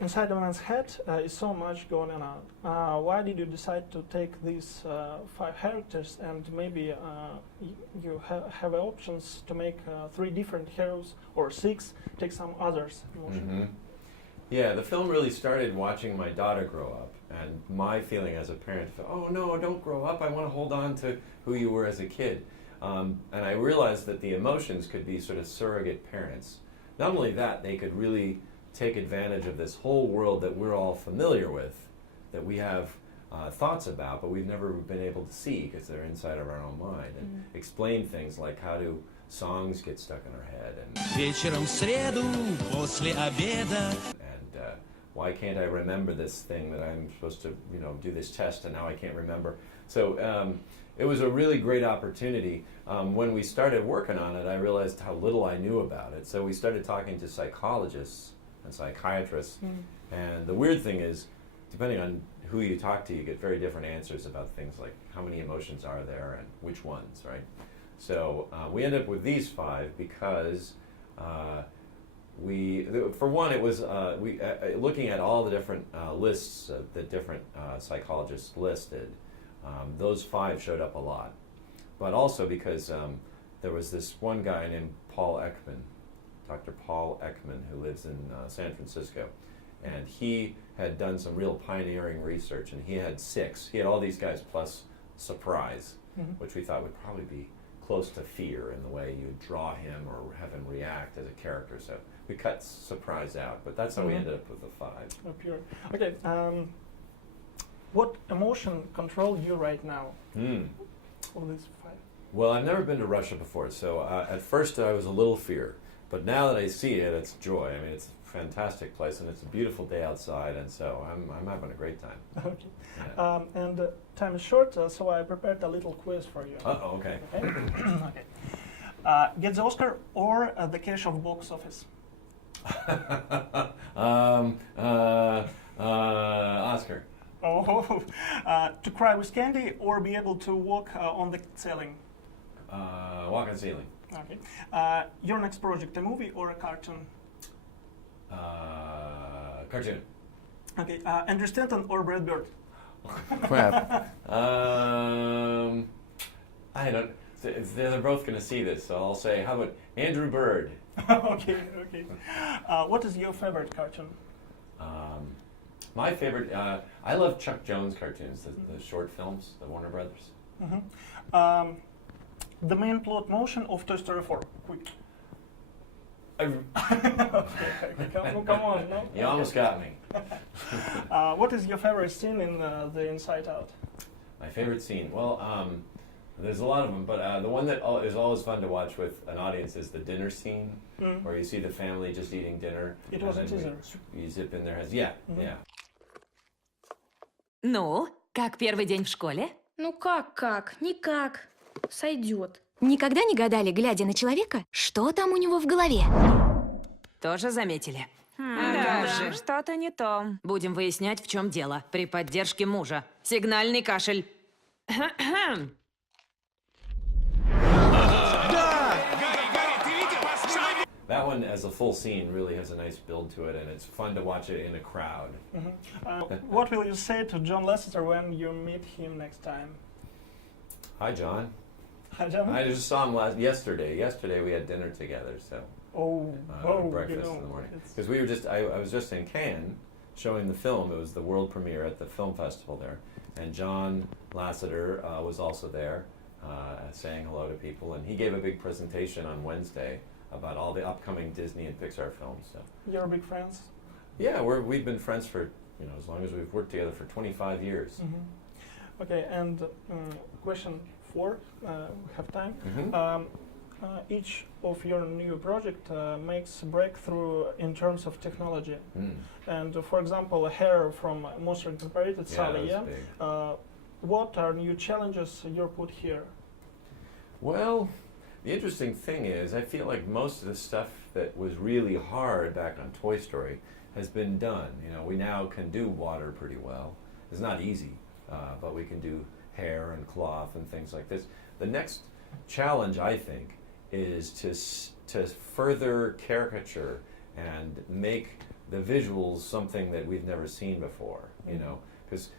inside a man's head is so much going on. Why did you decide to take these 5 characters and maybe you have options to make 3 different heroes or 6, take some others? Yeah, the film really started watching my daughter grow up, and my feeling as a parent, oh no, don't grow up, I want to hold on to who you were as a kid. And I realized that the emotions could be sort of surrogate parents. Not only that, they could really take advantage of this whole world that we're all familiar with, that we have thoughts about, but we've never been able to see because they're inside of our own mind, and explain things like how do songs get stuck in our head, and Вечером в среду после обеда. Why can't I remember this thing that I'm supposed to, do this test and now I can't remember. So it was a really great opportunity. When we started working on it, I realized how little I knew about it. So we started talking to psychologists and psychiatrists. And the weird thing is, depending on who you talk to, you get very different answers about things like how many emotions are there and which ones, right? So we ended up with these 5 because for one, it was looking at all the different lists that different psychologists listed. Those 5 showed up a lot, but also because there was this one guy named Paul Ekman, Dr. Paul Ekman, who lives in San Francisco, and he had done some real pioneering research, and he had 6. He had all these guys plus surprise, which we thought would probably be close to fear in the way you draw him or have him react as a character. So we cut surprise out, but that's how we ended up with the 5. Oh, pure. Okay. What emotion control you right now? Of these 5. Well, I've never been to Russia before, so at first I was a little fear, but now that I see it, it's joy. I mean, it's a fantastic place, and it's a beautiful day outside, and so I'm having a great time. Okay. Yeah. And time is short, so I prepared a little quiz for you. Okay. Okay. Get the Oscar or the cash of box office? Oscar. Oh, to cry with candy or be able to walk on the ceiling? Walk on ceiling. Okay. Your next project, a movie or a cartoon? Cartoon. Okay. Andrew Stanton or Brad Bird? Crap. I don't. They're both going to see this, so I'll say, how about Andrew Bird? Okay. What is your favorite cartoon? My favorite, I love Chuck Jones cartoons, the short films, the Warner Brothers. The main plot motion of Toy Story 4. Quick. Okay, come on. No? You almost got me. What is your favorite scene in the Inside Out? My favorite scene? Well, there's a lot of them, but the one that is always fun to watch with an audience is the dinner scene, where you see the family just eating dinner. It was a teaser. You zip in their heads. Yeah. Ну, как первый день в школе? Ну как? Никак. Сойдет. Никогда не гадали, глядя на человека, что там у него в голове? Тоже заметили? Да, что-то не то. Будем выяснять, в чем дело. При поддержке мужа. Сигнальный кашель. That one, as a full scene, really has a nice build to it, and it's fun to watch it in a crowd. What will you say to John Lasseter when you meet him next time? Hi, John. Hi, John. I just saw him yesterday. Yesterday we had dinner together, so breakfast in the morning. Because we were I was just in Cannes showing the film. It was the world premiere at the film festival there, and John Lasseter was also there, saying hello to people, and he gave a big presentation on Wednesday about all the upcoming Disney and Pixar films. So. You're big friends? Yeah, we've been friends for as long as we've worked together for 25 years. Okay, and question 4, we have time. Each of your new project makes a breakthrough in terms of technology. And for example, Hair from Monster Incorporated, Sally, what are new challenges you put here? Well, the interesting thing is, I feel like most of the stuff that was really hard back on Toy Story has been done. We now can do water pretty well. It's not easy, but we can do hair and cloth and things like this. The next challenge, I think, is to further caricature and make the visuals something that we've never seen before, you know, because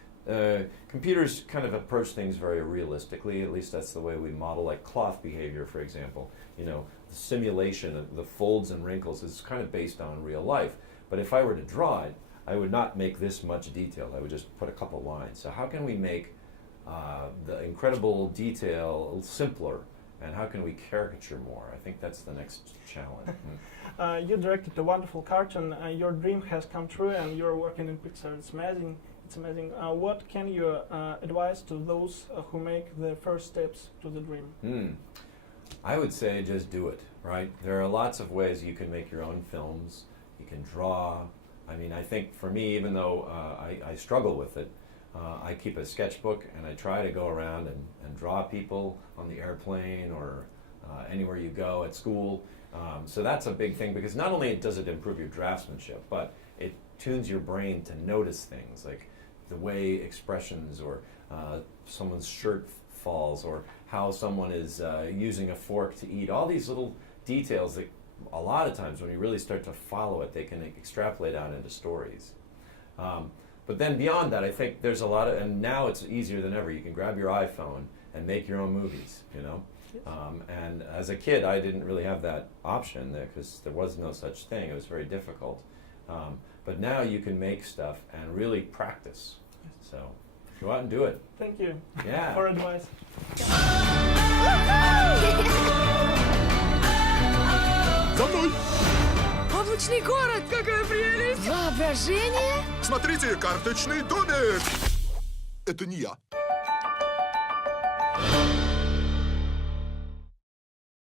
computers kind of approach things very realistically. At least that's the way we model, like cloth behavior, for example. You know, the simulation of the folds and wrinkles is kind of based on real life. But if I were to draw it, I would not make this much detail. I would just put a couple lines. So how can we make the incredible detail simpler, and how can we caricature more? I think that's the next challenge. You directed a wonderful cartoon. Your dream has come true, and you're working in Pixar. It's amazing. It's amazing. What can you advise to those who make the first steps to the dream? I would say just do it, right? There are lots of ways you can make your own films. You can draw. I mean, I think for me, even though I struggle with it, I keep a sketchbook and I try to go around and draw people on the airplane or anywhere you go at school. So that's a big thing, because not only does it improve your draftsmanship, but it tunes your brain to notice things like the way expressions or someone's shirt falls, or how someone is using a fork to eat. All these little details that a lot of times when you really start to follow it, they can extrapolate out into stories. But then beyond that, I think there's a lot of, and now it's easier than ever. You can grab your iPhone and make your own movies, you know? And as a kid, I didn't really have that option because there was no such thing. It was very difficult. But now you can make stuff and really practice. So go out and do it. Thank you Yeah. for advice. За мной! Облачный город, какая прелесть! Воображение? Смотрите, карточный домик! Это не я.